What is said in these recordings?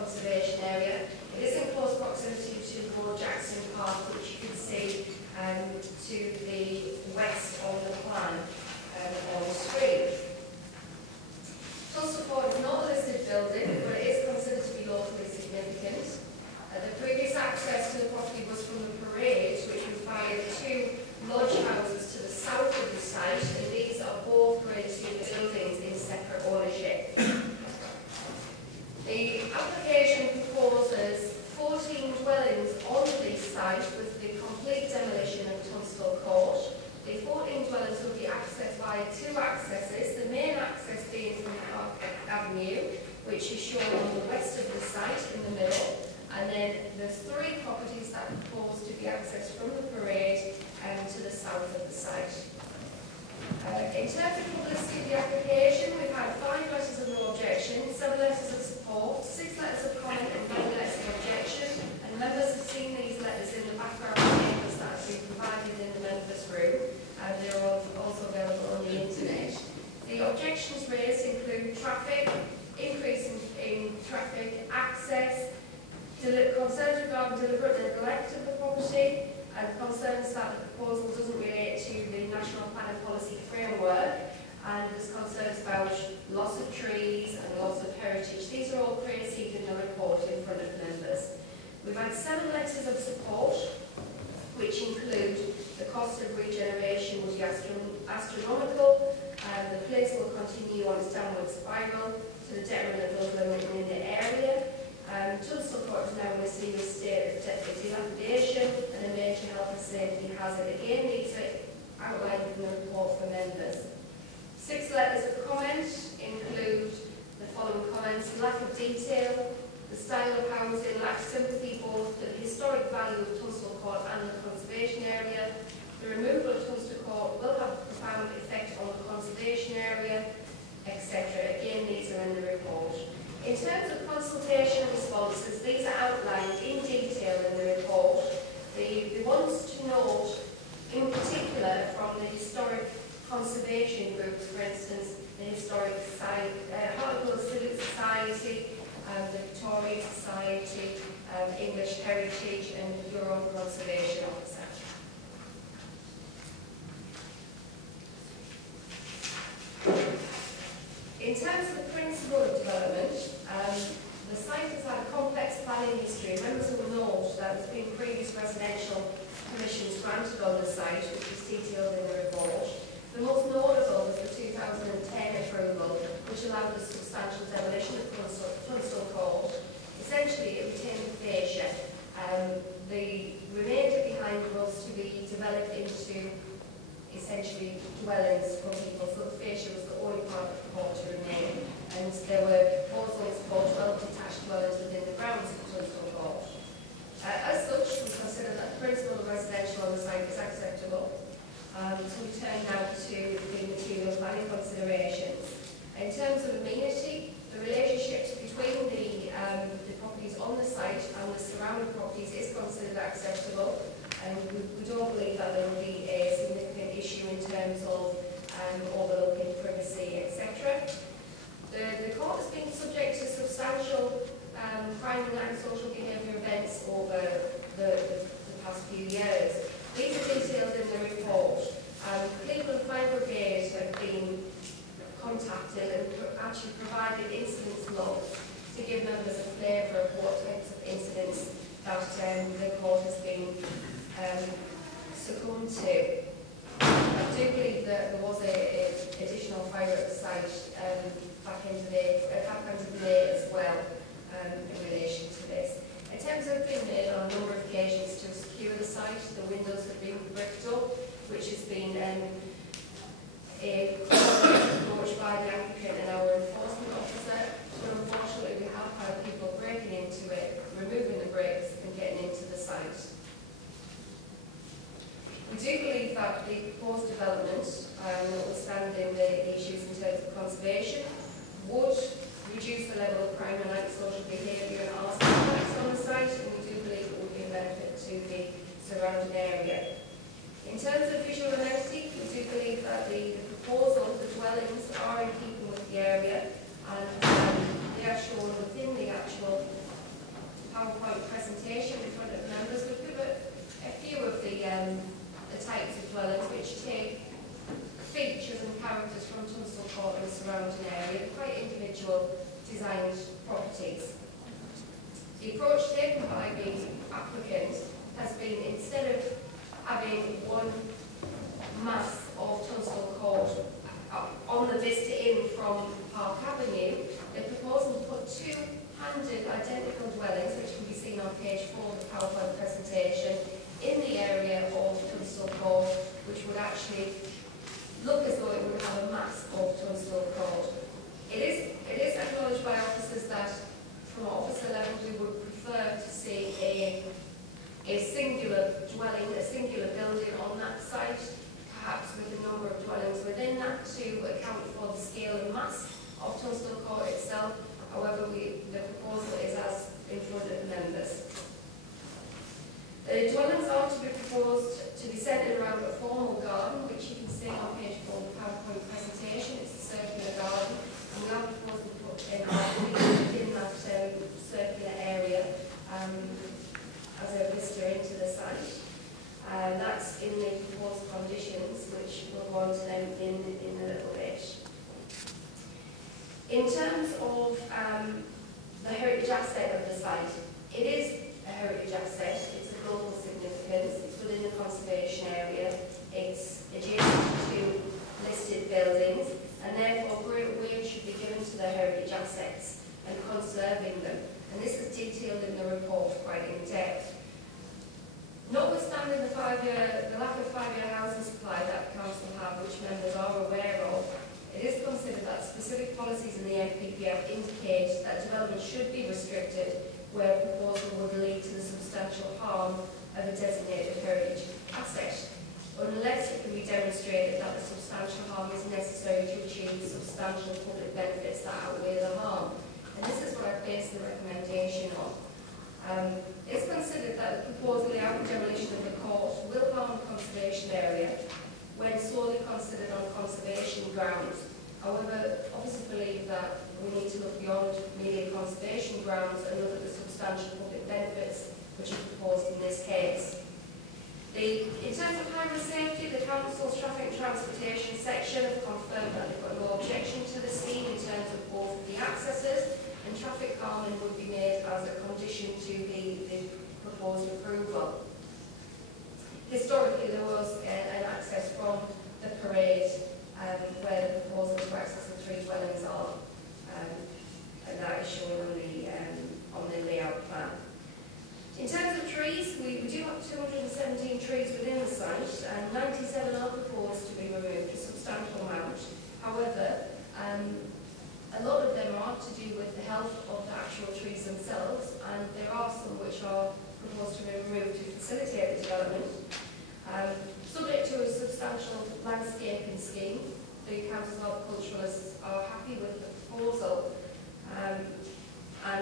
conservation area. It is in close proximity to Royal Jackson Park, which you can see to the west on the plan on the screen. Tunstall Court is not a listed building, but it is considered to be locally significant. The previous access to the property was from the parade, which was via two lodge houses to the south of the site, and these are both Grade 2 buildings in separate ownership. The application proposes 14 dwellings on the site with the complete demolition of Tunstall Court. The 14 dwellings will be accessed via two accesses, the main access being from Hartlepool Avenue, which is shown on the west of the site in the middle, and then there's three properties that propose to be accessed from the parade to the south of the site. In terms of publicity of the application, we've had 5 letters of no objection, 7 letters of support, 6 letters of comment and 9 letters of objection, and members have seen these letters in the background papers that have been provided in the members' room, and they're also available on the internet. The objections raised include traffic, increase in traffic, access, concerns regarding deliberate neglect of the property, and concerns that the proposal doesn't relate to the National Planning Policy Framework, and there's concerns about loss of trees and loss of heritage. These are all preceded in the report in front of members. We've had 7 letters of support, which include the cost of regeneration was astronomical, and the place will continue on its downward spiral to the detriment of those living in the area. Tunstall Court is now in a serious state of dilapidation and a major health and safety hazard. Again, these are outlined in the report for members. 6 letters of comment include the following comments: lack of detail, the style of housing lacks sympathy both for the historic value of Tunstall Court and the conservation area. The removal of Tunstall Court will have a profound effect on the conservation area, etc. Again, these are in the report. In terms of consultation responses, these are outlined in detail in the report. The ones to note, in particular, from the historic conservation groups, for instance, the Historic Hartlepool Civic Society, the Victorian Society, English Heritage, and your own Conservation Officer. In terms of the principle of development, the site has had a complex planning history. Members will note that there's been previous residential permissions granted on the site, which is detailed in the report. The most notable was the 2010 approval, which allowed the substantial demolition of Tunstall Court. Essentially, it retained the fascia. The remainder behind was to be developed into essentially dwellings for people, so the fascia was the only part of the court to remain, and there were proposals for 12 detached dwellings within the grounds of Tunstall Court. As such, we consider that the principle of residential on the site is acceptable. So we turn now to the material planning considerations. In terms of amenity, the relationships between the properties on the site and the surrounding properties is considered acceptable, and we don't believe that there will be a significant issue in terms of overlooking privacy, etc. The court has been subject to substantial crime and antisocial behaviour events over the past few years. These are detailed in the report. Cleveland Fire Brigade have been contacted and actually provided incidents logs to give members a flavour of what types of incidents that the court has been succumbed to. I do believe that there was an additional fire at the site back into May as well in relation to this. Attempts have been made on a number of occasions to secure the site. The windows have been bricked up, which has been a approach by the applicant and our enforcement officer. But unfortunately, we have had people breaking into it, removing the bricks and getting into the site. We do believe that the proposed development, notwithstanding the issues in terms of conservation, would reduce the level of crime and antisocial behaviour and arson attacks on the site, and we do believe it would be a benefit to the surrounding area. In terms of visual amenity, we do believe that the proposal, the dwellings, are in keeping with the area, and they are shown within the actual PowerPoint presentation in front of members. We'll give a few of the types of dwellings which take features and characters from Tunstall Court and the surrounding area, quite individual designed properties. The approach taken by the applicant has been, instead of having one mass of Tunstall Court on the vista in from Park Avenue, they're proposing to put two handed identical dwellings, which can be seen on page 4 of the PowerPoint presentation, in the area of Tunstall Court, which would actually look as though it would have a mass of Tunstall Court. It is acknowledged by officers that from an officer level we would prefer to see a singular dwelling, a singular building on that site, perhaps with a number of dwellings within that to account for the scale and mass of Tunstall Court itself. However, the proposal is as in front of the members. The dwellings are to be proposed to be centred around a formal garden, which you can see on page 4 of the PowerPoint presentation. It's a circular garden, and we are proposing to put in within that circular area as a vista into the site. That's in the proposed conditions, which we'll go on to them in a little bit. In terms of the heritage asset of the site, it is a heritage asset. It's of global significance. It's within the conservation area. It's adjacent to listed buildings, and therefore great weight should be given to the heritage assets and conserving them. And this is detailed in the report quite in depth. Notwithstanding the lack of 5-year housing supply that the council have, which members are aware of, it is considered that specific policies in the NPPF indicate that development should be restricted where a proposal would lead to the substantial harm of a designated heritage asset, unless it can be demonstrated that the substantial harm is necessary to achieve substantial public benefits that outweigh the harm. And this is what I base the recommendation on. It's considered that the proposed layout and demolition of the court will harm the conservation area when solely considered on conservation grounds. However, officers believe that we need to look beyond merely conservation grounds and look at the substantial public benefits which are proposed in this case. In terms of highway safety, the council's traffic and transportation section have confirmed that they've got no objection to the scheme in terms of both the accesses, and traffic calming would be made as a condition to the proposed approval. Historically, there was an access from the parade where the proposal to access the 3 dwellings are, and that is shown on the layout plan. In terms of trees, we do have 217 trees within the site, and 97 are proposed to be removed, a substantial amount. However, a lot of them are to do with the health of the actual trees themselves, and there are some which are proposed to be removed to facilitate the development. Subject to a substantial landscaping scheme, the council's horticulturalists are happy with the proposal, and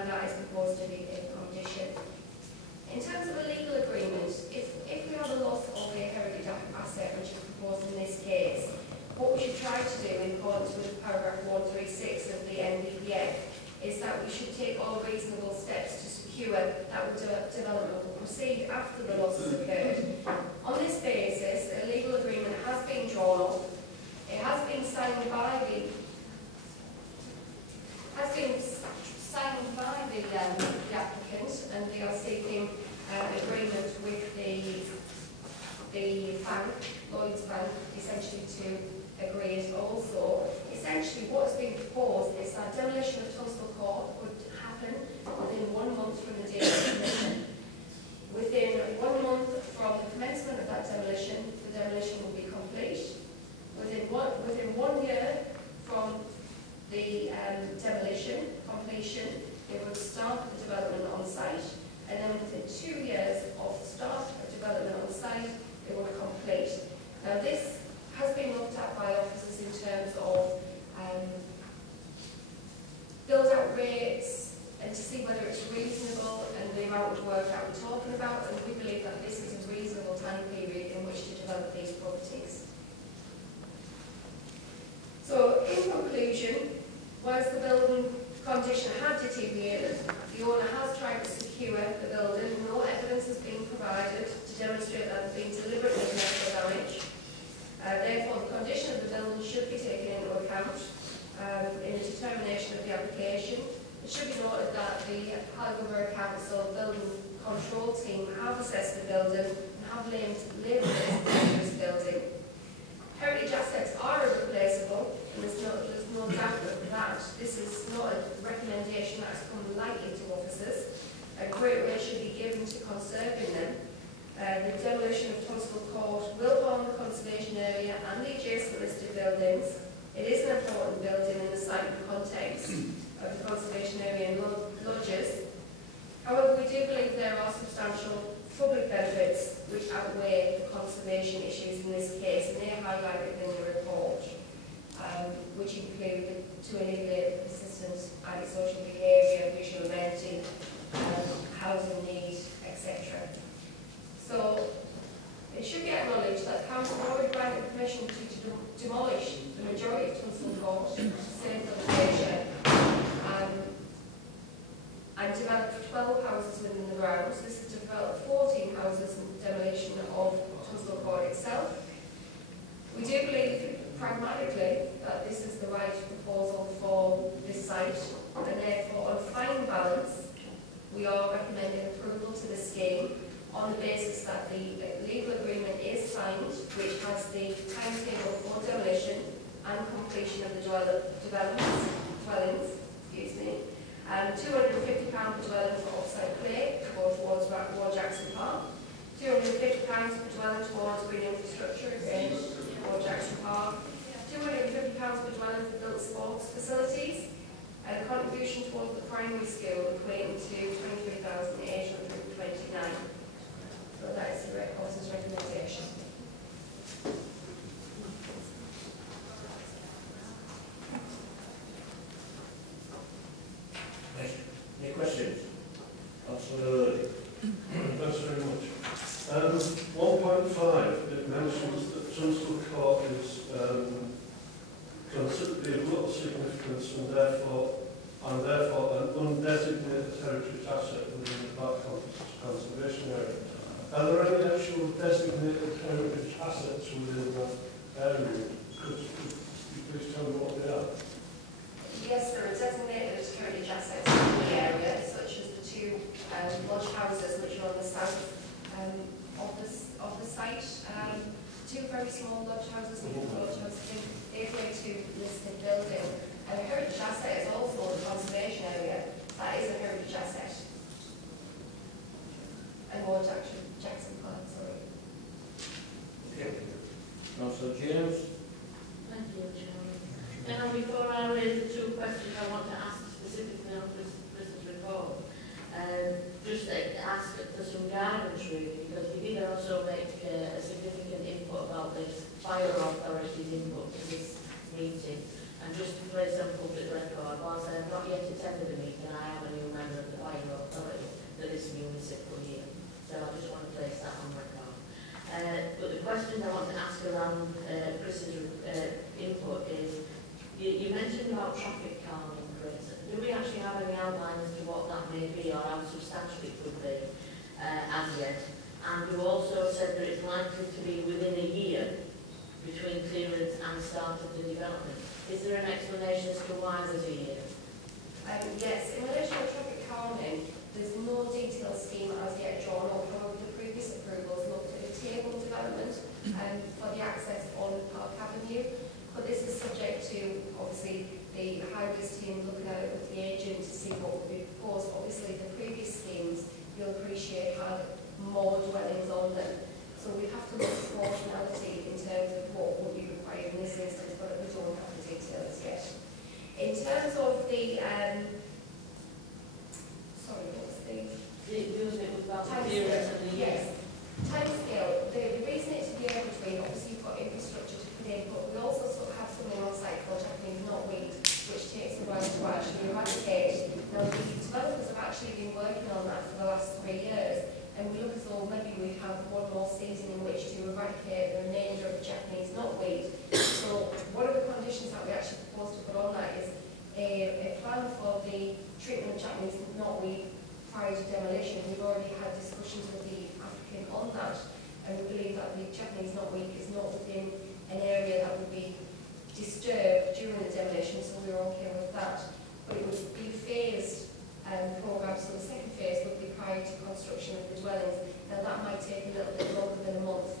that is proposed to be a condition. In terms of a legal agreement, if we have a loss of a heritage asset, which is proposed in this case, what we should try to do in accordance with paragraph 136 of the NPPF is that we should take all reasonable steps to secure that development will proceed after the loss has occurred. On this basis, a legal agreement has been drawn up. It has been signed by the applicant, and they are seeking agreement with the bank, Lloyds Bank, essentially to agree it also. Essentially, what's being proposed is that demolition of Tunstall Court would happen within 1 month from the date of demolition. Within 1 month from the commencement of that demolition, the demolition will be complete. Within one year from the demolition completion, they would start the development on site, and then within 2 years of the start of development on site, they will complete. Now, this has been looked at by officers in terms of build-out rates and to see whether it's reasonable and the amount of work that we're talking about, and we believe that this is a reasonable time period in which to develop these properties. So, in conclusion, whilst the building condition had deteriorated, the owner has tried to secure secure the building. No evidence has been provided to demonstrate that there's been deliberately caused damage. Therefore, the condition of the building should be taken into account in the determination of the application. It should be noted that the Hartlepool Council building control team have assessed the building and have labelled it as a dangerous building. Heritage assets are irreplaceable, and there's no doubt that this is not a recommendation that has come lightly to officers. A great weight should be given to conserving them. The demolition of Tunstall Court will harm the conservation area and the adjacent listed buildings. It is an important building in the site and context of the conservation area and lodges. However, we do believe there are substantial public benefits which outweigh the conservation issues in this case, and they are highlighted in the report, which include to alleviate persistent antisocial behaviour, visual amenity, housing needs, etc. So it should be acknowledged that Council already granted permission to demolish the majority of Tunstall Court, same for the future, and develop 12 houses within the grounds. This is to develop 14 houses in demolition of Tunstall Court itself. We do believe pragmatically that this is the right proposal for this site, and therefore on fine balance we are recommending approval to the scheme on the basis that the legal agreement is signed, which has the timetable for demolition and completion of the dwellings, £250 per dwelling for offsite play to go towards Ward Jackson Park, £250 per dwelling towards green infrastructure again for Jackson Park, £250 per dwelling for built sports facilities, and a contribution towards the primary school equating to £23,829. So that is the Council's recommendation. Any questions? Councillor Thanks very much. 1.5, it mentions that Tunstall Court is considered to be of little significance and therefore an undesignated heritage asset within the Park Conservation Area. Are there any actual designated heritage assets within that area? Could you please tell me what they are? Yes, there are designated heritage assets in the area, such as the two lodge houses which are on the south of the site. Two very small lodge houses, gateway to listed building. A heritage asset is also the conservation area. That is a heritage asset. And more Jackson Park, sorry. Okay. Councillor James. Thank you, Chairman. Now, before I raise the two questions, I want to ask specifically on this report. Just ask for some guidance, really, because we did also make a significant input about this fire authority's input to this meeting. And just to place on public record, whilst I have not yet attended the meeting, I am a new member of the fire authority for this municipal year. So I just want to place that on record. But the question I want to ask around Chris's input is, you mentioned about traffic calming, Chris. Do we actually have any outline as to what that may be or how substantial it could be as yet? And you also said that it's likely to be within a year between clearance and start of the development. Is there an explanation as to why there's a year? Yes, in relation to traffic calming, there's no detailed scheme as yet drawn up. However, the previous approvals looked at a table development for the access on Park Avenue, but this is subject to, obviously, the highways team looking at it with the agent to see what would be proposed. Obviously, the previous schemes, you'll appreciate, had more dwellings on them. So we have to look at proportionality in terms of what would be required in this instance, but we don't have the details yet. In terms of the, sorry, what was the? Timescale. Yes. Timescale. The reason it's a year between, obviously you've got infrastructure to put in, but we also sort of have something on site called Japanese knotweed, which takes a while to actually eradicate. Now, the developers have actually been working on that for the last 3 years, and we look as though maybe we have one more season in which to eradicate the remainder of the Japanese knotweed. So one of the conditions that we actually propose to put on that is a plan for the treatment of Japanese knotweed prior to demolition. We've already had discussions with the applicant on that, and we believe that the Japanese knotweed is not within an area that would be disturbed during the demolition, so we're okay with that. But it would be a phased programme, so the second phase would be prior to construction of the dwellings. Now that might take a little bit longer than a month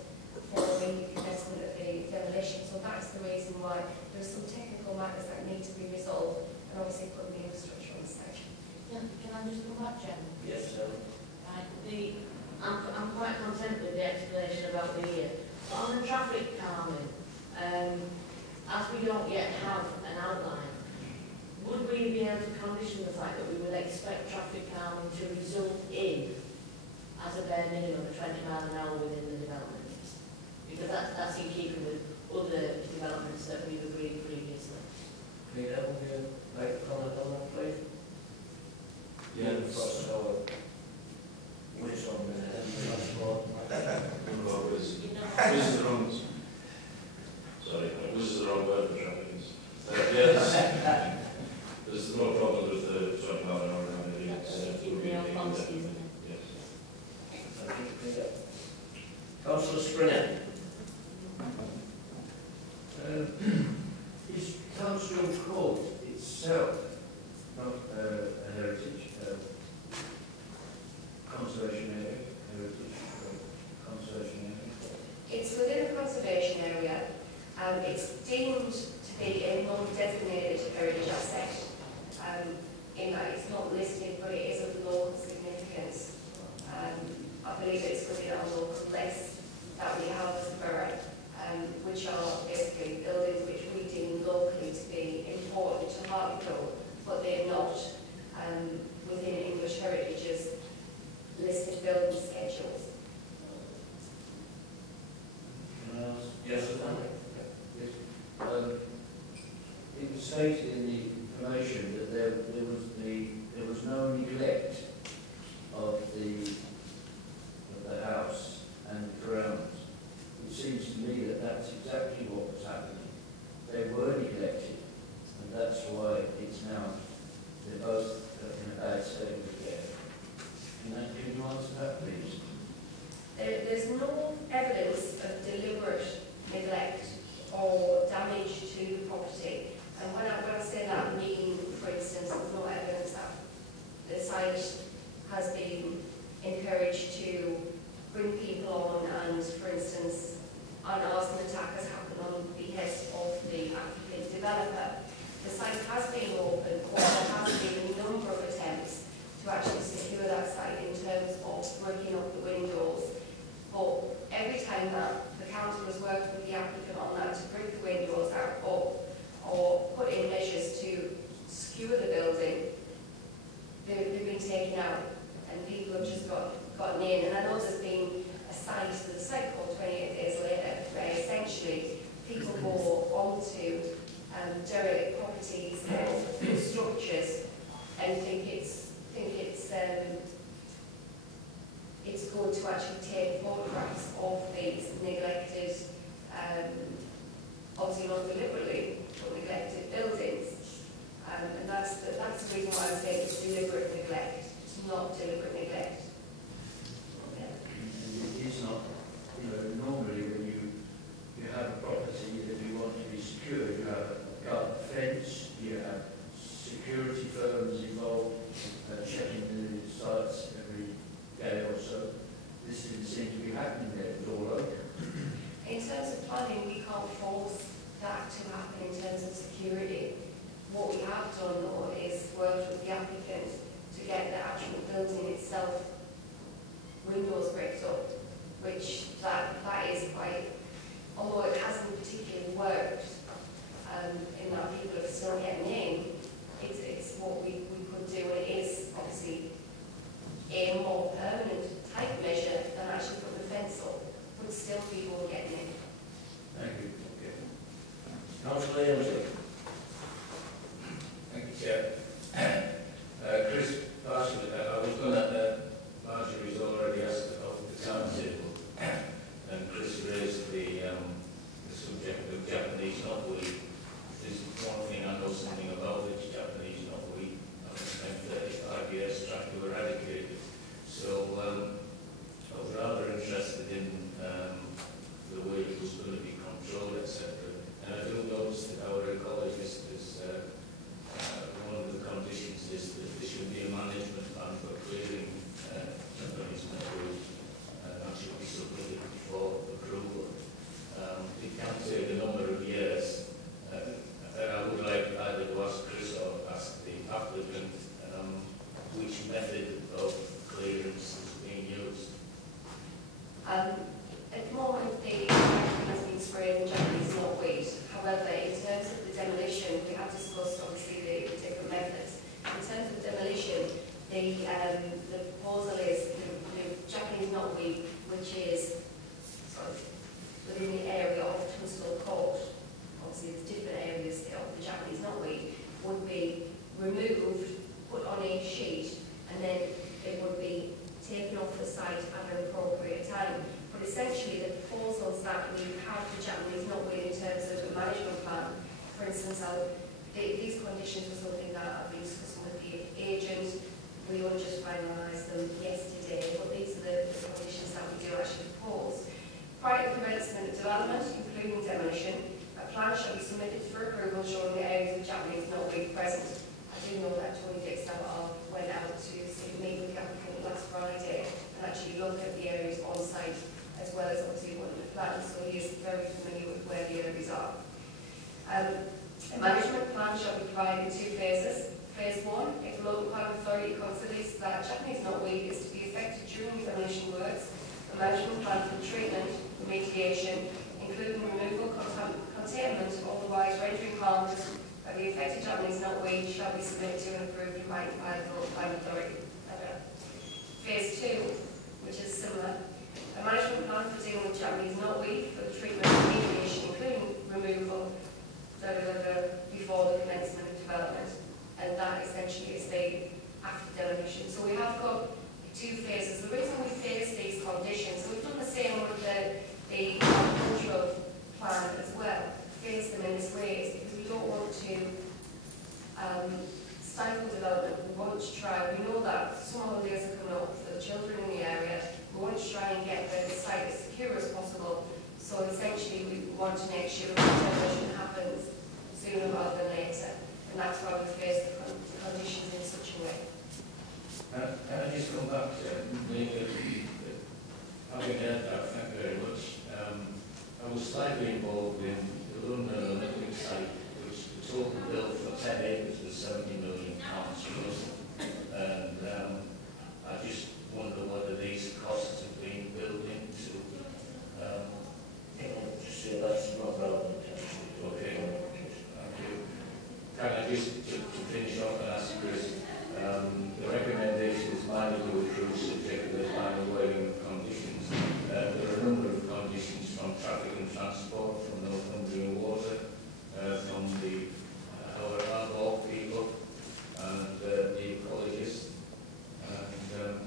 following the commencement of the demolition, so that's the reason why there are some technical matters that need to be resolved, and obviously putting the infrastructure on site. Yeah, can I just come back, Jen? Yes, sir. Right, I'm quite content with the explanation about the year. But on the traffic calming, as we don't yet have an outline, would we be able to condition the fact that we will expect traffic calming to result in, as a bare minimum, 20 miles an hour within the development? Because that's in keeping with other developments that we've agreed previously. Peter, would you like to comment on that, please? Yeah, First, which one is it? Transport. This is the wrong. Sorry, this is the wrong word for traffic. Yes, there's no problem with the 20 mile an hour. In the old policy, isn't it? Yes. Thank you, Peter. Councillor Springer. Is Tunstall Court itself not a heritage conservation area? Conservation area? It's within a conservation area. It's deemed to be a non-designated heritage asset, in that it's not listed, but it is of local significance. I believe it's within our local list that we have as a borough, which are basically buildings which we deem locally to be important to Hartlepool, but they're not within English Heritage's listed building schedules. Can I ask? Yes, sir. It was stated in the information that there was no neglect of the house and the grounds. It seems to me that that's exactly what was happening. They were neglected, and that's why it's now they're both in a bad state of repair. Can you answer that, please? There's no evidence of deliberate neglect or damage to the property. And when I say that, I mean, for instance, there's no evidence that the site has been encouraged to bring people on and, for instance, an arson attack has happened on behest of the applicant developer. The site has been open, or there has been a number of attempts to actually secure that site in terms of working up the windows. But every time that the council has worked with the applicant on that to break the windows out up or put in measures to secure the building, they've been taken out and people have just gotten in. And I know there's been a site called 28 Days Later, where essentially people go onto derelict properties and structures and think it's good to actually take photographs of these neglected, obviously not deliberately, but neglected buildings. And that's the reason why I say it's deliberate neglect. It's not deliberate neglect. Yeah. And it is not, normally when you have a property that you want to be secured, you have a garden fence, you have security firms involved, checking the sites every day or so. This didn't seem to be happening there. It was all open. In terms of planning, we can't force that to happen in terms of security. What we have done, though, is worked with the applicant to get the actual building itself windows bricked up, which that is quite, although it hasn't particularly worked, in that people are still getting in, it's what we could do. It is obviously a more permanent type measure than actually putting the fence up, but still people getting in. Thank you. Councillor Ailey. Thank you, Chair. Chris, partially, I was going to, Marjorie's already asked about the timetable, and Chris raised the subject of Japanese knotweed. There's one thing I know something about, it's Japanese knotweed. I've spent 35 years trying to eradicate it At the moment, the Japanese has been sprayed and Japanese knotweed. However, in terms of the demolition, we have discussed obviously the different methods. In terms of demolition, the proposal is the Japanese knotweed, which is sort of within the area of Tunstall Court. Obviously, there's different areas of the Japanese knotweed, would be removed, put on a sheet, and then it would be taken off the site at an appropriate time. But essentially, the proposals that we have for Japanese knotweed in terms of the management plan, for instance, these conditions were something that I've been discussing with the agent. We only just finalised them yesterday, but these are the conditions that we do actually propose. Prior to commencement of development, including demolition, a plan shall be submitted for approval showing the areas of Japanese knotweed present. I do know that Tony Dixon went out to meet with the applicant last Friday and actually look at the areas on site as well as obviously one of the plans, so he is very familiar with where the areas are. A management plan shall be provided in 2 phases. Phase 1, if the local plan authority considers that Japanese knotweed is to be effected during demolition works, the management plan for treatment, remediation, including removal, containment, or otherwise rendering harmless of the affected Japanese knotweed shall be submitted to and approved by the local plan authority. Phase 2, which is similar, a management plan for dealing with Japanese knotweed for the treatment and remediation, including removal, before the commencement of development, and that essentially is the after demolition. So we have got 2 phases. The reason we face these conditions, so we've done the same with the agricultural plan as well, face them in this way, is because we don't want to stifle development. We want to try, we know that summer holidays are coming up for the children in the area. We want to try and get the site as secure as possible. So essentially we want to make sure that demolition happens sooner rather than later. And that's why we face the conditions in such a way. Can I just come back to having heard that, thank you very much. I was slightly involved in the London Olympic site, which the total bill for 10 acres was £70 million plus. And I just wonder whether these costs have been built into. Just say that's not relevant. Okay, thank you. Can I just, to finish off and ask Chris, the recommendation is minor to approve subject to the final weighing of conditions. There are a number of conditions from traffic and transport, from Northumbrian Water, from the our Hartlepool people, and the ecologists. And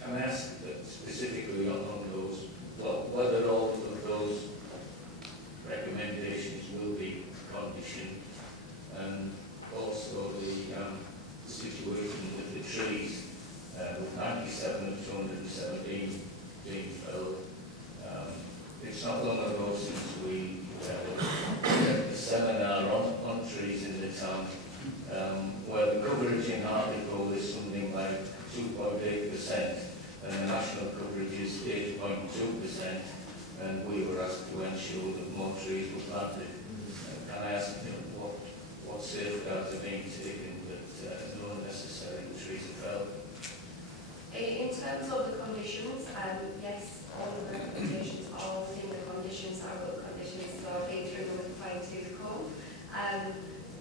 can I ask that specifically on those, whether all of those recommendations will be conditioned, and also the situation with the trees, with 97 of 217 being felled. It's not long ago since we had a seminar on trees in the town, where the coverage in Hartlepool is something like 2.8%, and the national coverage is 8.2%, and we were asked to ensure that more trees were planted. Can I ask what safeguards are being taken that no unnecessary trees are felled? In terms of the conditions, yes, all of the recommendations are within the conditions, our conditions, so I've been through them with fine-tooth comb.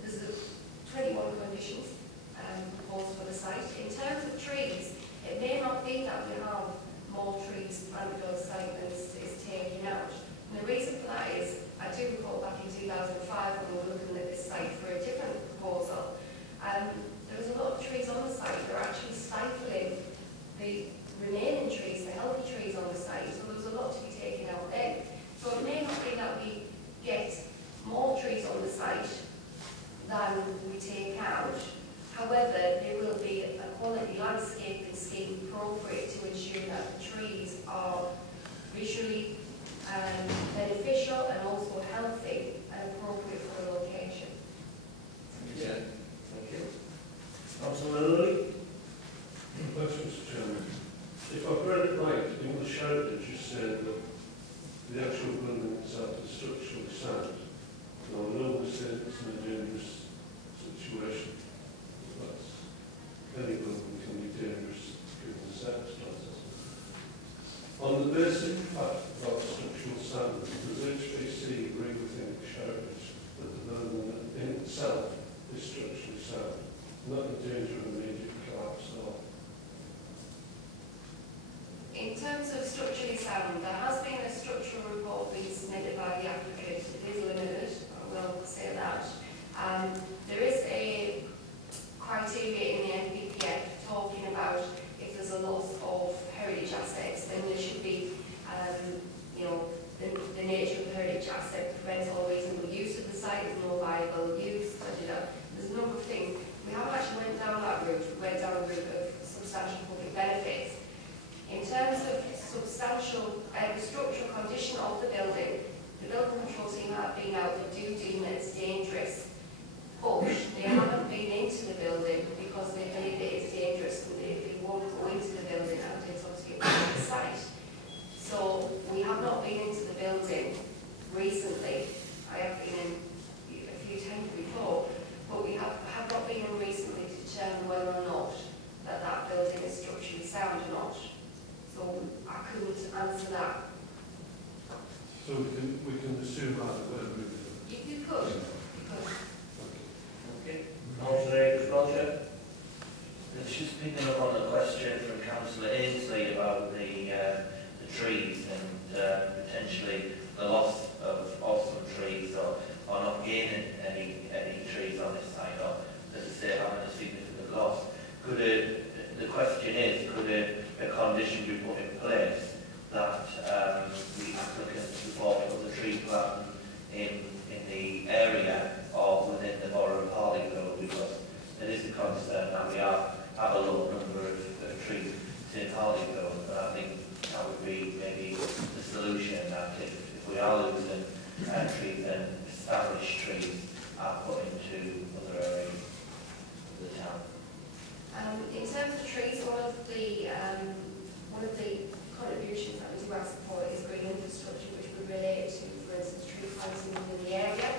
There's 21 conditions proposed for the site. In terms of trees, it may not be that we have more trees planted on site than is taken out. And the reason for that is, I do recall back in 2005 when we were looking at this site for a different proposal, there was a lot of trees on the site that are actually stifling the remaining trees, the healthy trees on the site, so there was a lot to be taken out then. So it may not be that we get more trees on the site than we take out. However, there will be a quality landscaping scheme appropriate to ensure that the trees are visually beneficial and also healthy and appropriate for the location. Yeah. Thank you. Councillor Lilly? Question, Mr. Chairman. If I've read it right, in the sheriff you said that the actual building itself is structurally sound. Now, we know we said it's in a dangerous situation. That's, any building can be dangerous given the circumstances. On the basic fact of structural standards, does HPC agree with the insurers that the building in itself is structurally sound, not in danger of immediate collapse or? In terms of structurally sound, there has been a structural report being submitted by the applicant. It is limited, I will say that. There is a criteria in the NPPF talking about if there's a loss of heritage assets, then there should be, the nature of the heritage asset prevents all reasonable use of the site, there's no viable use, there's a number of things. We haven't actually went down that route, we went down a route of substantial public benefits. In terms of substantial, the structural condition of the building control team have been out, they do deem that it's dangerous, but they haven't been into the building because they believe it is dangerous and they won't go into the building and it's obviously a public site. So we have not been into the building recently. I have been in a few times before, but we have not been in recently to determine whether or not that building is structurally sound or not. So I couldn't answer that. So we can assume either way. You could. Okay. Councillor Roger. There's just picking up on a question from Councillor Ainsley about the trees and potentially the loss of some trees or not gaining any trees on this site, or as I say, having a significant loss. The question is, could a condition be put in place that the applicant report of the tree plan in the area or within the borough of Hartlepool, because it is a concern that we have a low number of trees in Hartlepool, and I think that would be maybe the solution, that if we are losing trees, then established trees are put into other areas of the town. In terms of trees, one of the contributions that we do ask for is green infrastructure, which would relate to, for instance, tree planting within the area.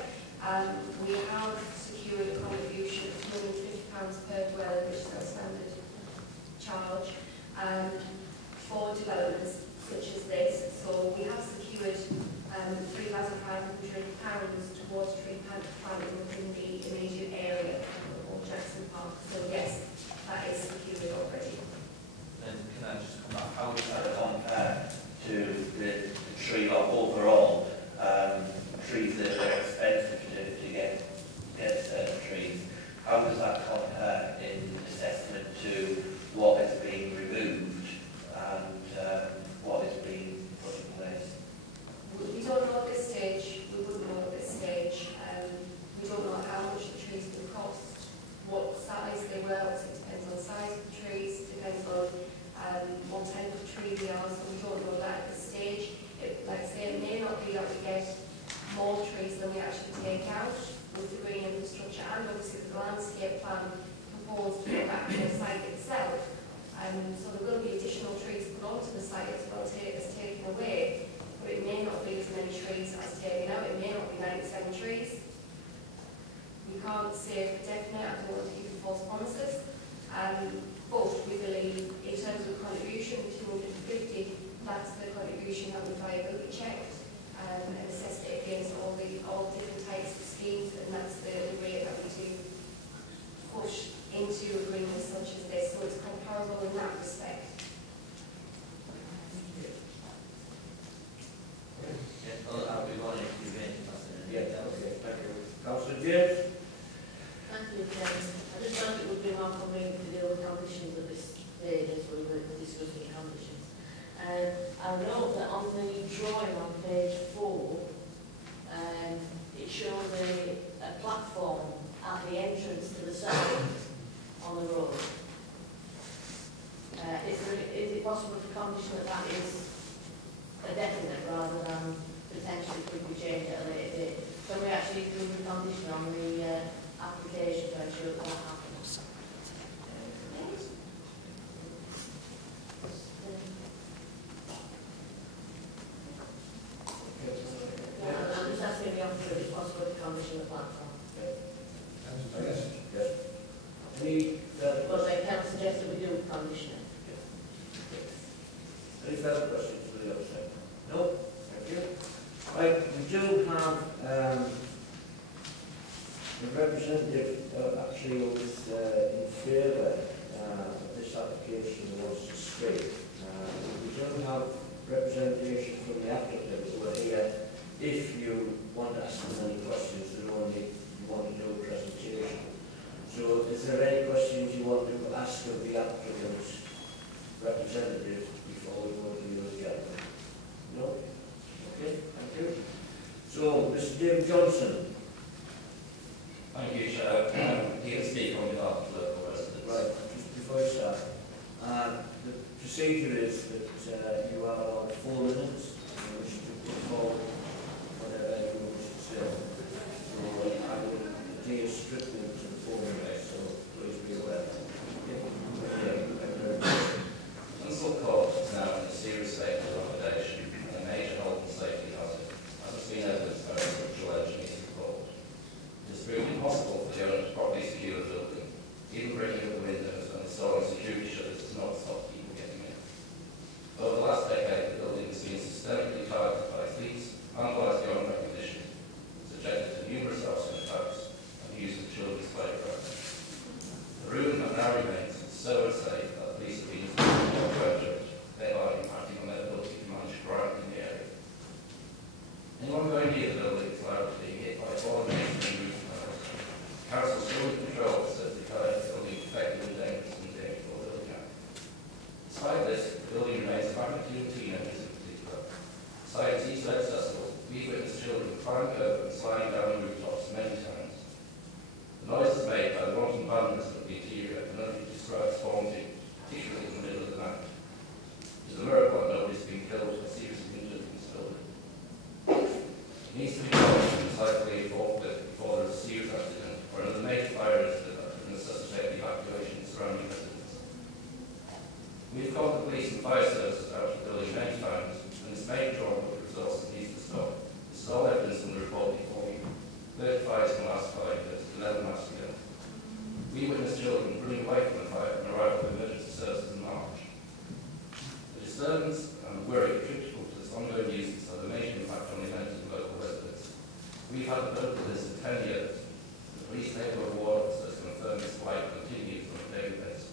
We have secured a contribution of £250 per dwelling, which is our standard charge, for developments such as this. So we have secured £3,500 towards tree planting within the immediate area of Jackson Park. So yes, that is secured already. And can I just come back, how does that compare to the tree lot overall? Trees that are expensive to get certain trees. How does that compare in assessment to what is being removed and what is being put in place? We don't know at this stage. We wouldn't know at this stage. We don't know how much the trees will cost, what size they were. It depends on the size of the trees, depends on what type of tree they are, so we don't know that at this stage. Like I say, it may not be that we get more trees than we actually take out with the green infrastructure, and obviously the landscape plan proposed for that site itself. So there will be additional trees put onto the site as well as taken away, but it may not be as many trees as taken out. It may not be 97 trees. We can't say for definite. I don't want to give false promises. But we believe, in terms of contribution, 250, that's the contribution that we viability checked and assessed it against all different types of schemes, and that's the rate that we do push into agreements such as this. So it's comparable in that respect. I'll be one if you've been. Yeah, okay, thank you. Councillor James. Thank you, Chairman. I just thought it would be more convenient to deal with conditions at this stage as we were discussing conditions. I note that on the drawing on page 4, it shows a platform at the entrance to the site on the road. Is it possible to condition that is a definite rather than potentially could be changed at a later date? So we actually do the condition on the application to ensure that happens. I'm just asking the officer if it's possible to condition the platform. Yes. Any Well, they can suggest that we do condition it. further questions? the upset? No? Thank you. Right, we do have a representative actually who is in favour of this application who wants to speak. We do have representation from the applicant who are here. If you want to ask them any questions, you want to do a presentation. So is there any questions you want to ask of the applicant's representative before we go to you again? No? Okay, thank you. So, Mr. David Johnson. Thank you, Chair. You can speak on behalf of local residents. Right, just before you start, the procedure is that you have about 4 minutes and you wish to put forward whatever you wish to say. So I will adhere strictly to the 4 minutes, so please be aware. Tunstall Court is now in a serious state of dilapidation and a major health and safety hazard, as has been evidenced by a structural engineer's report. It has proved impossible for the owner to properly secure the building. Even breaking up the windows and installing security shutters does not stop people getting in. Over the last decade, the building has been systemically targeted by thieves, vandalised beyond recognition, subjected to numerous obscene attacks, and used for children's playgrounds. The room that now remains is so unsafe that police have been instructed, thereby impacting on their ability to manage crime in the area. Anyone going near the building is liable to be hit by falling masonry roof panels. Council strongly controls that declared the building defective and dangerous and dangerous for building out. Despite this, the building remains a magnitude of teenagers in particular. The site is easily accessible. We've witnessed children climbing over and sliding down the rooftops many times. The noises made by the wanton vandalism of the interior can only be described as haunting, particularly in the middle of the night. It is a miracle that nobody has been killed or seriously injured in this building. It needs to be closed and decidedly forthwith before there is a serious accident or another major fire incident that could necessitate the evacuation of surrounding residents. We have called the police and fire services out of the building many times, and this major drawback of resources needs to stop. This is all evidence in the report before you. 30 fires in the last 5 years, 11 last year. We witnessed children running away from the fire and arrival of emergency services in March. The disturbance and the worry attributable to this ongoing nuisance have a major impact on the amenities of local residents. We've had the bill for this for 10 years. The police neighbourhood ward officers confirm this plight continues on a daily basis.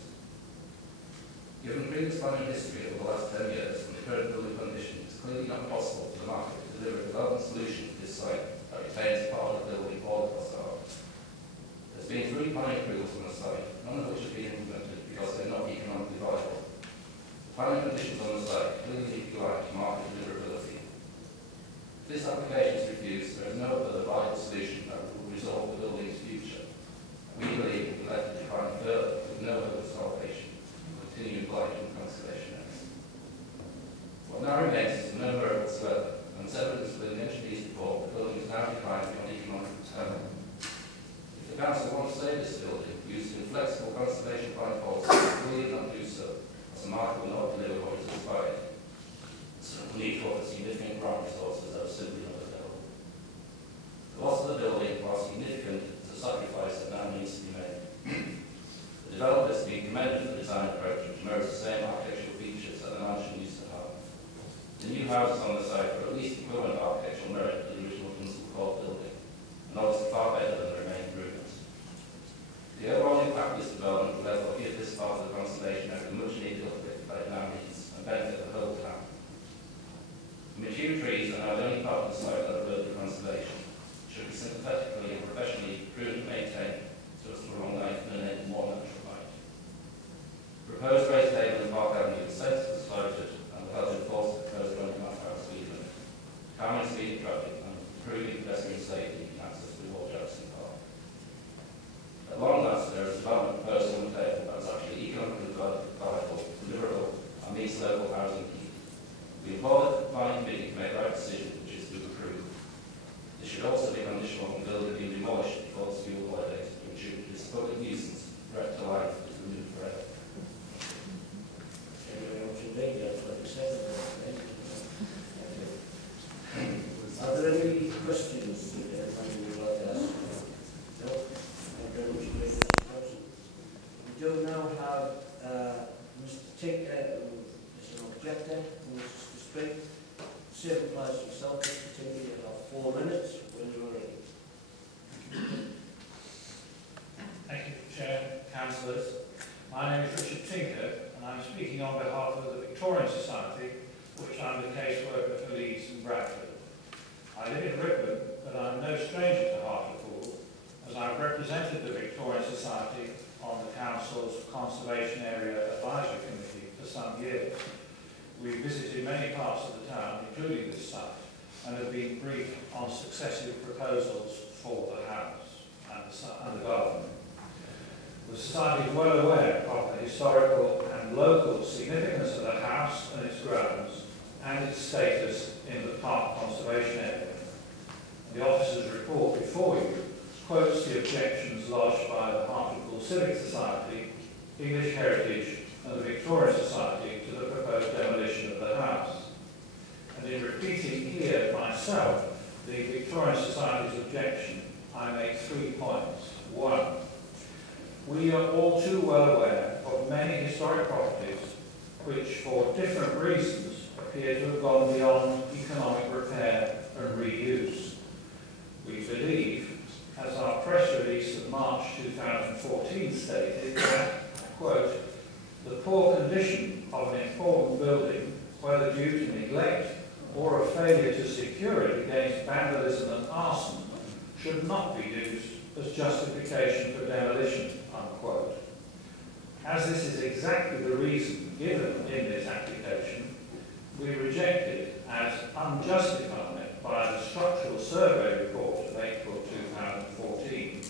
Given previous planning history over the last 10 years and the current building condition, it's clearly not possible for the market to deliver a development solution to this site that retains part of the building for the facade. There's been 3 planning approvals on the site, none of which have been implemented because they're not economically viable. The planning conditions on the site clearly decline to market deliverability. If this application is refused, there is no other viable solution that will resolve the building's future. We believe it will be left to decline further with no other salvation and continue blight and conservation efforts. What now remains is no merit whatsoever, and as evidence within the engineer's report, the building is now declining beyond economic return. If the council wants to save this building, using flexible conservation plan policy, will not do so, as the market will not deliver what is inspired. So the need for significant grant resources that are simply not available. The loss of the building, while significant, is a sacrifice that now needs to be made. The developer has been commended for the design approach, which mirrors the same architectural features that the mansion used to have. The new houses on the site are at least equivalent architectural merit to the original Tunstall Court building, and obviously far better than the remaining ruins. The overall impact of this development will therefore give this part of the conservation area a much needed uplift that it now needs and benefit the whole town. The mature trees are now the only part of the site that are worthy of conservation. It should be sympathetically and professionally prudently maintained so as to prolong life and enable more natural light. Proposed raised table in Park Avenue is sensible floated and will help enforce the proposed 20-mile-per-hour speed limit, calming speed traffic and improving pedestrian safety and access to Ward Jackson Park. At long last, there is a development proposal on the table that is actually economically viable, deliverable, and meets local housing needs. We implore that the planning committee make the right decision, which is to approve. This should also be conditional on the building being demolished before the school holidays. Same applies to yourself, Mr. Tinker. You have 4 minutes when you're ready. Thank you, Chair, Councillors. My name is Richard Tinker, and I'm speaking on behalf of the Victorian Society, which I'm the caseworker for Leeds and Bradford. I live in Ripon, but I'm no stranger to Hartlepool, as I've represented the Victorian Society on the Council's Conservation Area Advisory Committee for some years. We've visited many parts of the town, including this site, and have been briefed on successive proposals for the house and the garden. The Society is well aware of the historical and local significance of the house and its grounds and its status in the park conservation area. The officer's report before you quotes the objections lodged by the Hartlepool Civic Society, English Heritage and the Victorian Society to the proposed demolition of the house. And in repeating here myself the Victorian Society's objection, I make 3 points. 1. We are all too well aware of many historic properties which, for different reasons, appear to have gone beyond economic repair and reuse. We believe, as our press release of March 2014 stated, that, quote, the poor condition of an important building, whether due to neglect or a failure to secure it against vandalism and arson, should not be used as justification for demolition, unquote. As this is exactly the reason given in this application, we reject it as unjustified by the structural survey report of April 2014,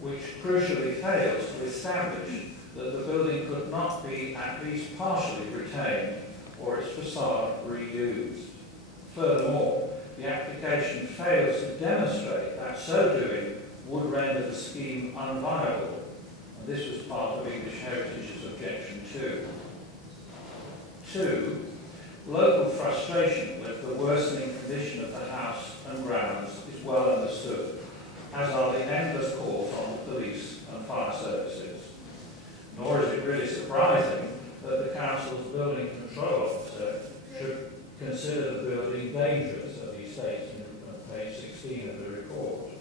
which crucially fails to establish that the building could not be at least partially retained or its facade reused. Furthermore, the application fails to demonstrate that so doing would render the scheme unviable, and this was part of English Heritage's objection too. 2. Local frustration with the worsening condition of the house and grounds is well understood, as are the endless calls on the police and fire services. Nor is it really surprising that the Council's building control officer should consider the building dangerous, as he states in page 16 of the report.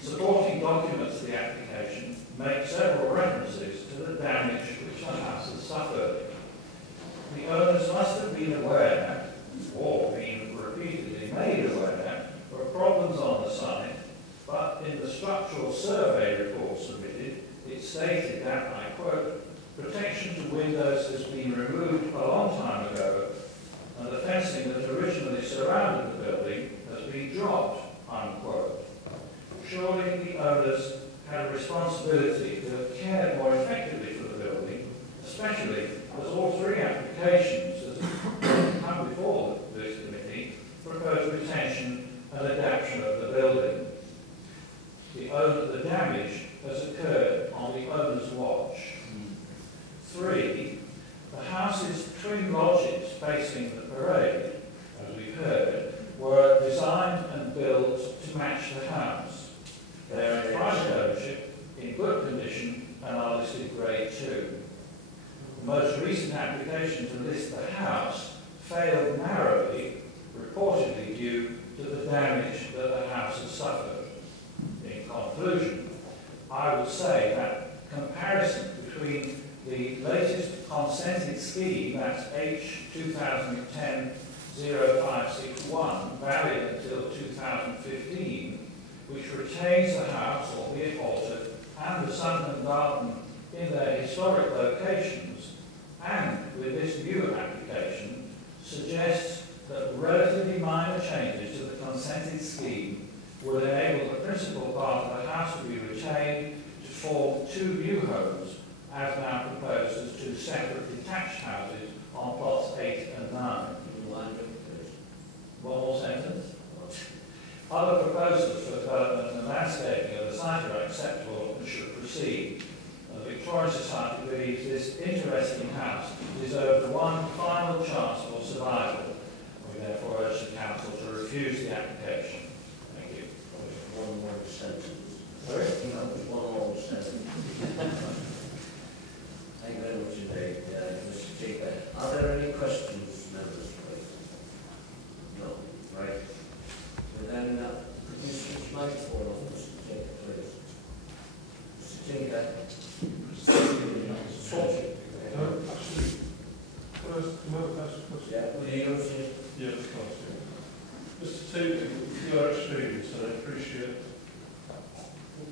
Supporting documents of the application make several references to the damage which the house has suffered. The owners must have been aware, or been repeatedly made aware, of problems on the site, but in the structural survey report submitted, it stated that, I quote, protection to windows has been removed a long time ago, and the fencing that originally surrounded the building has been dropped, unquote. Surely the owners had a responsibility to have cared more effectively for the building, especially as all 3 applications that come before this committee propose retention and adaptation of the building. The damage has occurred on the owner's watch. 3. The house's twin lodges facing the parade, as we've heard, were designed and built to match the house. They are in private ownership, in good condition, and are listed Grade 2. The most recent application to list the house failed narrowly, reportedly due to the damage that the house has suffered. In conclusion, I would say that comparison between the latest consented scheme, that's H 2010-0561, valid until 2015, which retains the house, albeit altered, and the Sunderland Garden in their historic locations, and with this new application, suggests that relatively minor changes to the consented scheme would enable the principal part of the house to be retained to form 2 new homes, as now proposed as 2 separate detached houses on plots 8 and 9. One more sentence. Other proposals for development and landscaping of the site are acceptable and should proceed. The Victorian Society believes this interesting house deserves one final chance for survival. We therefore urge the Council to refuse the application. Thank you. One more sentence. Sorry? No, one more sentence. Thank you very much indeed, Mr. Tinker. Are there any questions, members, please? Mr. Tinker, your experience, and I appreciate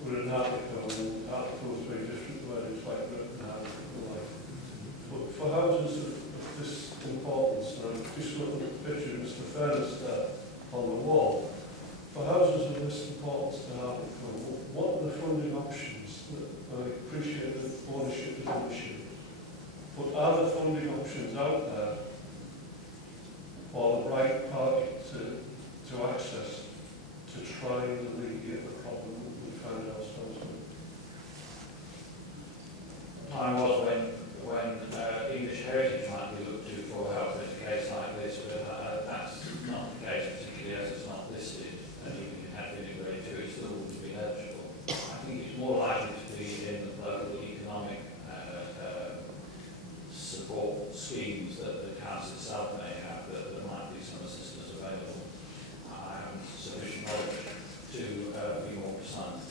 we're an article and articles very different ways, like written article, like. But for houses of this importance, and I'm just looking at the picture of Mr. Ferris there on the wall, for houses of this importance to article, what are the funding options? I appreciate that ownership is an issue, but are the funding options out there for the right party to access to try and alleviate the problem that we find ourselves with? Time was when English heritage might be looked to for help in a case like this, but that's not the case, particularly as it's not listed, and even if it had been agreed to, it still wouldn't be eligible. I think it's more likely to be in the local economic support schemes that the council itself may have, that there might be some assistance available. I haven't sufficient knowledge to be more precise.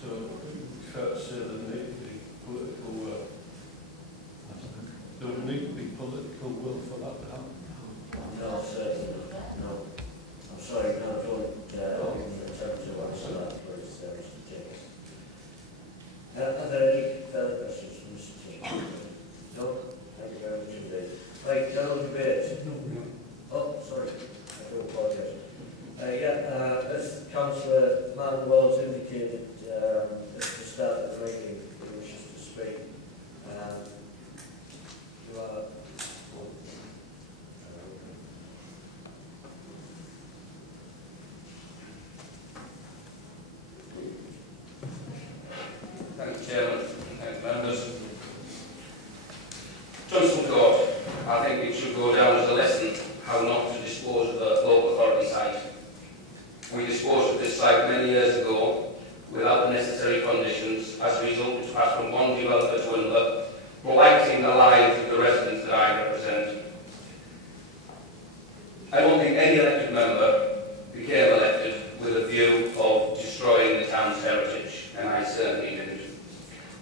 So it's fair to say there need to be political will. There would need to be political will for that to happen. No, certainly not. No. I'm sorry, no, don't even attempt to answer that, please, Mr. James. Are there any further questions from Mr. James? No? Thank you very much indeed. Right, general debate. Oh, sorry. I do apologise. As Councillor Martin Wells indicated at the start of the meeting, he wishes to speak. You are... Thank you, Chairman. Thank you, members. Tunstall Court, I think it should go down as a lesson how not to dispose of a local authority site. We disposed of this site many years ago without the necessary conditions. As a result, it's passed from one developer to another, blighting the lives of the residents that I represent. I don't think any elected member became elected with a view of destroying the town's heritage, and I certainly didn't.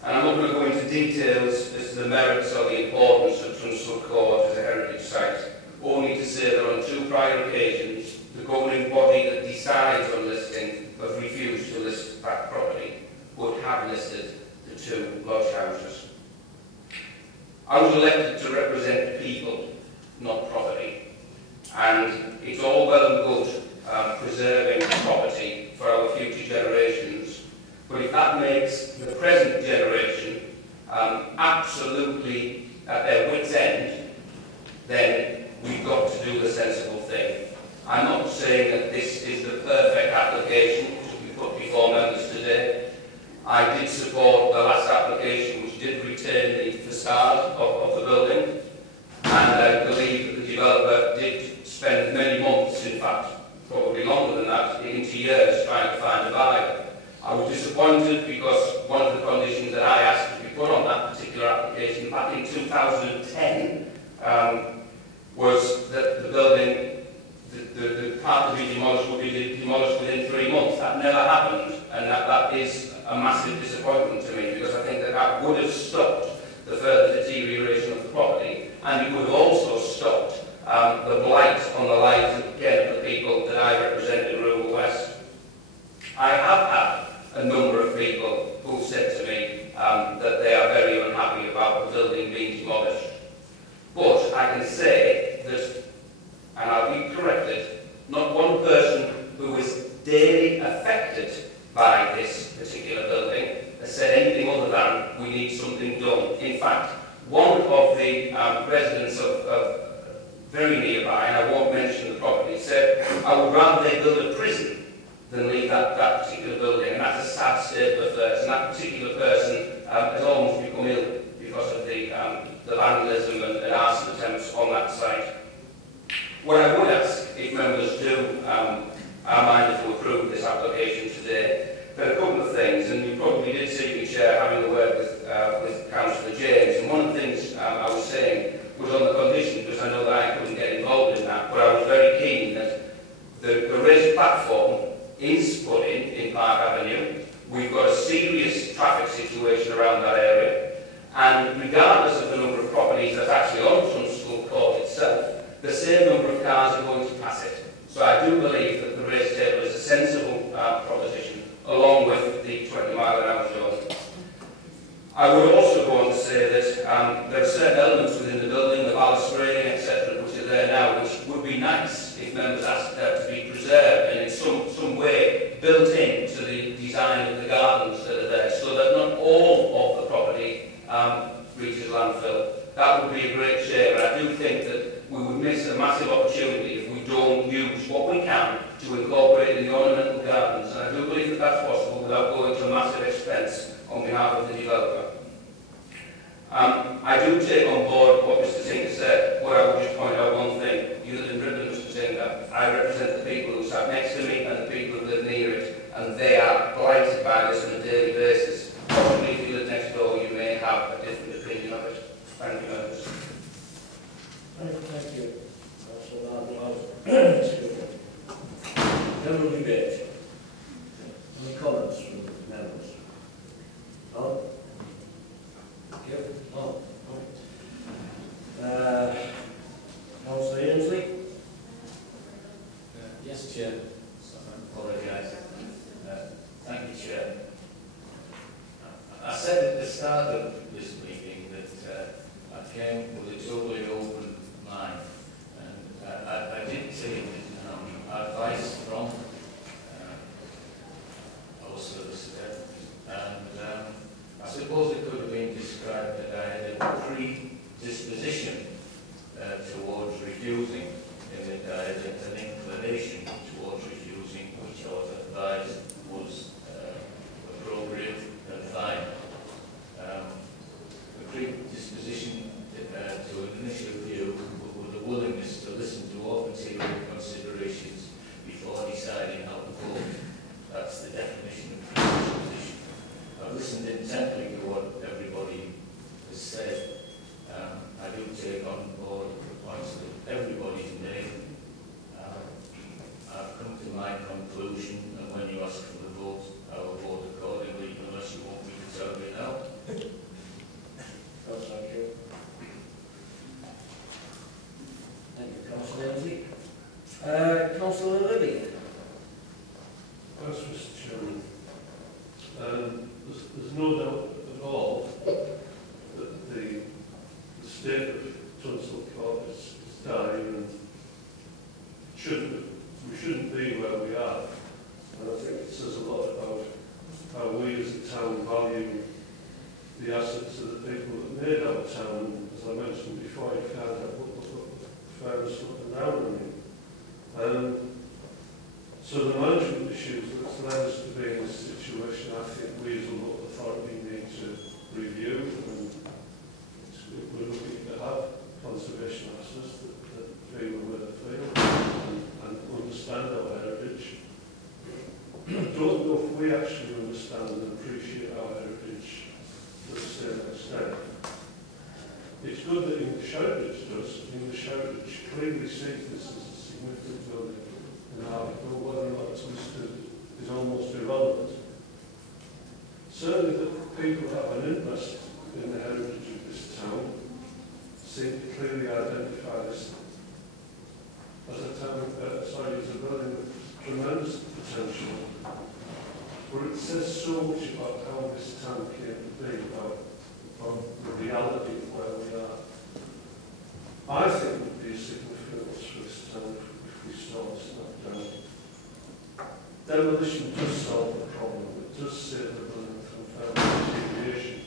And I'm not going to go into details as to the merits or the importance of Tunstall Court as a heritage site, only to say that on 2 prior occasions, the governing body that decides on listing have refused to list that property, but have listed the 2 lodge houses. I was elected to represent people, not property, and it's all well and good preserving property for our future generations, but if that makes the present generation absolutely at their wit's end, then we've got to do the sensible thing. I'm not saying that this is the perfect application to be put before members today. I did support the last application, which did retain the facade of the building, and I believe that the developer did spend many months, in fact, probably longer than that, into years, trying to find a buyer. I was disappointed because one of the conditions that I asked to be put on that particular application back in 2010 was that the building, the part to be demolished would be demolished within 3 months. That never happened, and that is a massive disappointment to me, because I think that would have stopped the further deterioration of the property, and it would have also stopped the blight on the lives again of the people that I represent in rural West. I have had a number of people who said to me that they are very unhappy about the building being demolished. But I can say that, and I'll be corrected, not one person who is daily affected by this particular building has said anything other than we need something done. In fact, one of the residents of very nearby, and I won't mention the property, said, I would rather they build a prison than leave that particular building, and that's a sad state of affairs. And that particular person has almost become ill because of the vandalism and arson attempts on that site. What I would ask, if members do are minded to approve this application today, there are a couple of things, and you probably did see me, Chair, having a word with Councillor James, and one of the things I was saying was on the condition, because I know that I couldn't get involved in that, but I was very keen that the raised platform is put in Park Avenue. We've got a serious traffic situation around that area, and regardless of the number of properties that's actually on Tunstall Court itself, do believe that the raised table is a sensible proposition, along with the 20-mile-an-hour zone. I would also go on to say that there are certain elements within the building, the balustrading, etc., which are there now, which would be nice if members asked to be preserved and in some way built into the design of the gardens that are there, so that not all of the property reaches landfill. That would be a great shame, and I do think that we would miss a massive opportunity if we don't use what we can to incorporate in the ornamental gardens, and I do believe that that's possible without going to a massive expense on behalf of the developer. I do take on board what Mr. Tinker said, but I would just point out one thing. You live in Ripon, Mr. Tinker. I represent the people who sat next to me and the people who live near it, and they are blighted by this on a daily basis. Possibly if you live next door, you may have a different opinion of it. Thank you, members. Thank you. General debate. Any comments from the members? None? Thank you. None. Councillor Ainsley? Yes, Chair. I apologise. Thank you, Chair. I said at the start of this meeting that I came with a totally open mind, and I did take advice from our solicitor, and I suppose it could have been described that I had a predisposition towards refusing, in that I had an inclination towards refusing, which I was advised was appropriate and fine. A predisposition to an initial view with a willingness to listen to all material considerations before deciding how to vote. That's the definition of predisposition. I've listened intently to what everybody has said. I do take on board the points that everybody's made. I've come to my conclusion, and when you ask for the vote, I will vote accordingly, unless you want me to tell you now. Thank you. Thank you, Councillor Ainsley. Councillor Libby. Thanks, Mr. Chairman. There's no doubt at all that the state of Tunstall Court is dying, and we shouldn't be where we are. And I think it says a lot about how we as a town value the assets of the people that made our town. As I mentioned before, you can't have fairness looking down on you. So the management issues that's led us to be in this situation, I think we as a local authority need to review, and we're looking to have conservation officers that feel where they feel and understand our heritage. Don't know if we actually understand and appreciate our heritage to the same extent. It's good that English Heritage does. English Heritage clearly sees this as a significant building in Hartlepool. Whether or not it's listed is almost irrelevant. Certainly that people who have an interest in the heritage of this town seem to clearly identify this as a town, as a building with tremendous potential. But it says so much about how this town came to be, about the reality of where we are. I think it would be a significant loss for this town if we saw this knocked down. Demolition does solve the problem. It does save the building from further deterioration.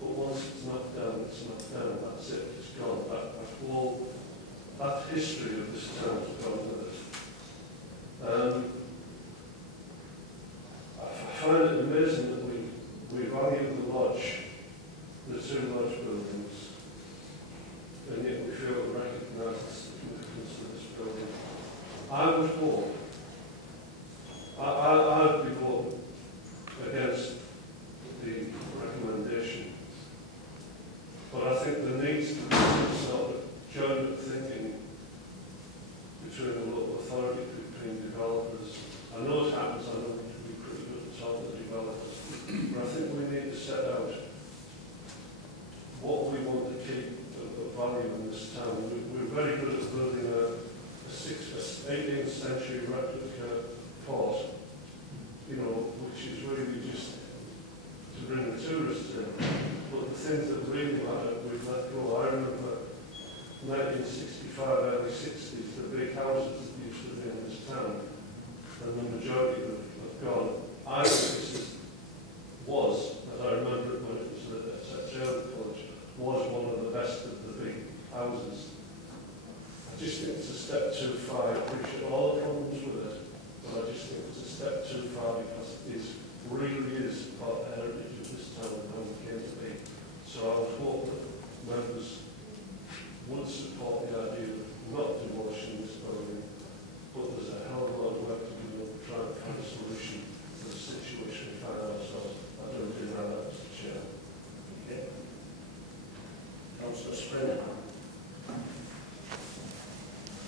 But once it's knocked down, it's knocked down. That's it. It's gone. That history of this town has gone with it. I find it amazing that we value the lodge, the two lodge buildings, and yet we fail to recognise the significance of this building. I would hope, I'd be voting against the recommendation, but I think there needs to be some sort of joint thinking between the local authority, between developers. I know it happens, I know we can be pretty good at talking to developers, but I think we need to set out what we want to keep of value in this town. We're very good at building a 18th century port, you know, which is really just to bring the tourists in. But the things that really matter, we've let go. I remember 1965, early 60s, the big houses that used to be in this town, and the majority have gone. I think this was, as I remember it when it was at German College, was one of the best of the big houses. I just think it's a step too far. I appreciate all the problems with it, but I just think it's a step too far because it really is part of the heritage of this town and how it came to be. So I would hope that members would support the idea of not demolishing this building, but there's a hell of a lot of work to do to try and find a solution to the situation we find ourselves. I don't do that, Mr. Chair. Okay. Councillor Springer.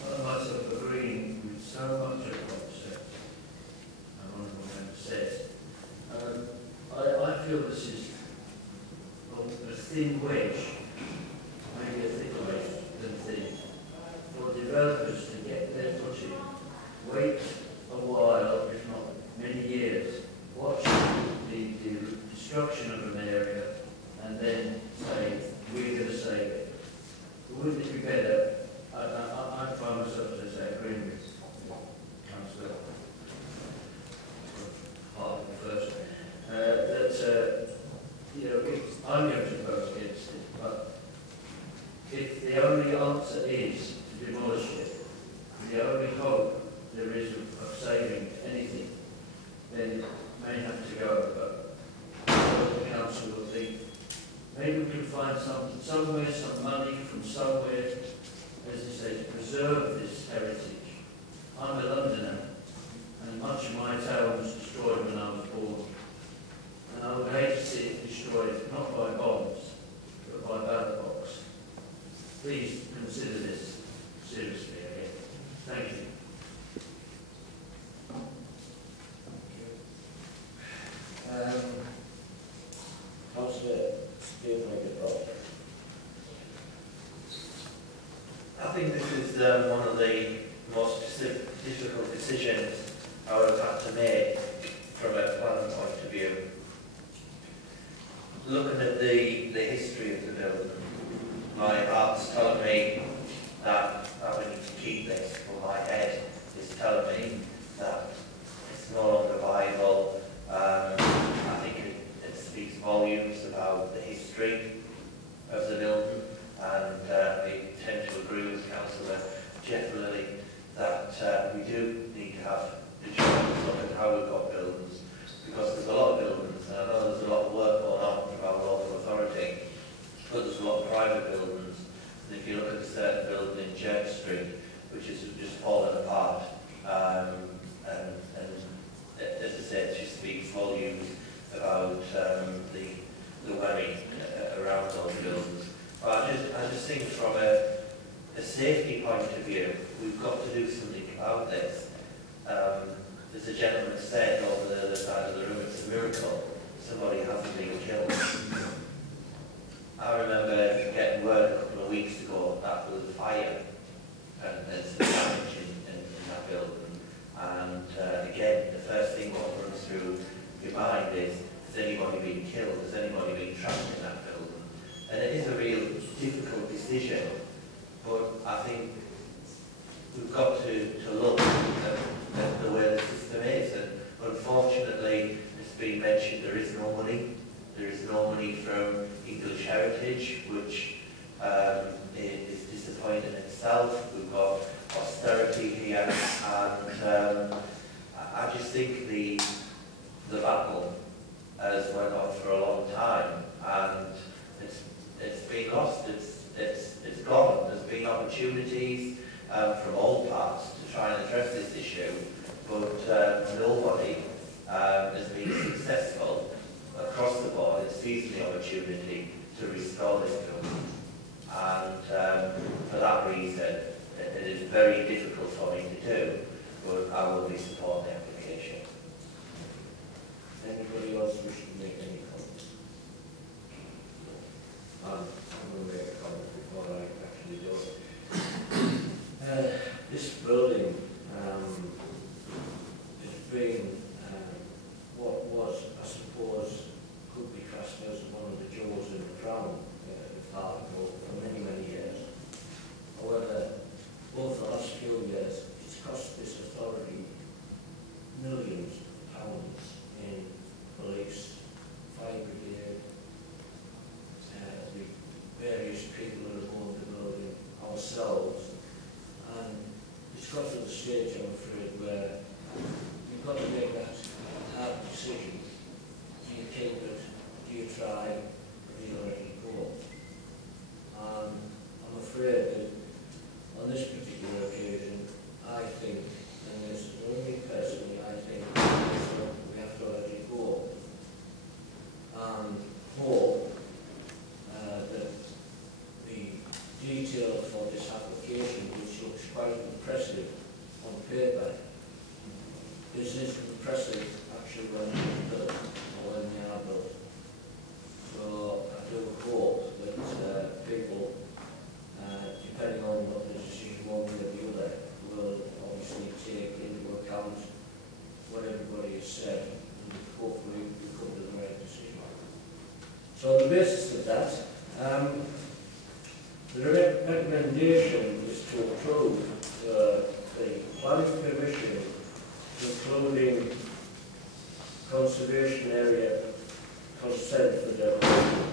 I myself agreeing with so much of what Honourable Member says. I feel this is a thin wedge, maybe a thicker wedge than thin, for developers to get their footing, wait a while, if not many years, watch the destruction of an area, and then say, we're going to save it. Wouldn't it be better? I find myself, as I say, agreeing with Councillor Hartlepool first, that, you know, I'm going to vote against it, but if the only answer is to demolish it, the only hope there is of saving anything, then it may have to go, but the council will think, maybe we can find somewhere, some money from somewhere, as you say, to preserve this heritage. I'm a Londoner, and much of my town was destroyed when I was born. And I would hate to see it destroyed, not by bombs, but by ballot box. Please consider this seriously again. Thank you. Councillor Steele-Rowe. I think this is one of the most difficult decisions I would have had to make from a planning point of view. Looking at the history of the building, my heart's telling me that I need to keep this, but my head is telling me that it's no longer viable. I think it speaks volumes about the history of the building, and I tend to agree with Councillor generally that we do need to have the chance look at how we've got buildings, because there's a lot of buildings, and I know there's a lot of work going on from our local authority, but there's a lot of private buildings. And if you look at a certain building in Church Street, which is just fallen apart, and as I said, it just speaks volumes about the worry around those buildings. But I just think from a safety point of view, we've got to do something about this. As the gentleman said over the other side of the room, it's a miracle somebody hasn't been killed. I remember getting word a couple of weeks ago that there was a fire and there's some damage in that building. And again, the first thing what runs through your mind is, has anybody been killed? Has anybody been trapped in that building? And it is a real difficult decision, but I think we've got to look at the way the system is. And unfortunately, it's been mentioned there is no money. There is no money from English Heritage, which is disappointing in itself. We've got austerity here, and I just think the battle has went on for a long time, and it's been lost. It's gone. There's been opportunities from all parts to try and address this issue, but nobody has been successful across the board in seizing the opportunity to restore this building. And for that reason, it is very difficult for me to do, but I will be supporting the application. Anybody else wish to make any comments? I'm going to make a comment before I actually do it. This building is ourselves, and it's got to the stage, I'm afraid, where you've got to make that hard decision. Do you keep it? Do you try? Or do you let it go? And I'm afraid that on this particular occasion, I think, and this is only personally, I think we have to let it go. And hope that the detail for this application, which looks quite impressive on paper, is as impressive actually when it's built or when they are built. So I do hope that people, depending on what the decision one way or the other, will obviously take into account what everybody has said, and hopefully we come to the right decision. So on the basis of that, the recommendation is to approve the planning permission, including conservation area consent for demolition,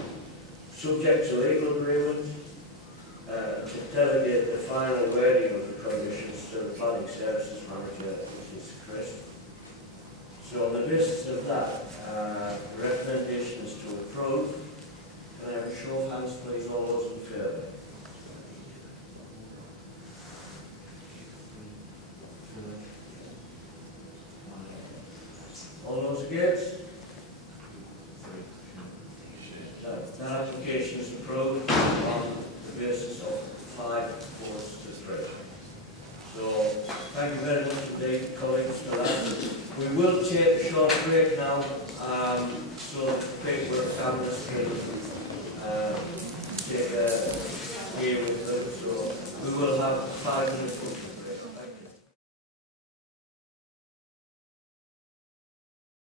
subject to legal agreement, to delegate the final wording of the conditions to the planning services manager, which is Chris. So on the basis of that, the recommendation is to approve. Can I have a show of hands, please, all those in favour? All those against? That application is approved on the basis of 5 votes to 3. So thank you very much indeed, colleagues, for that. We will take a short break now, so that people who are cameras can take a gear with them. So we will have 5 minutes.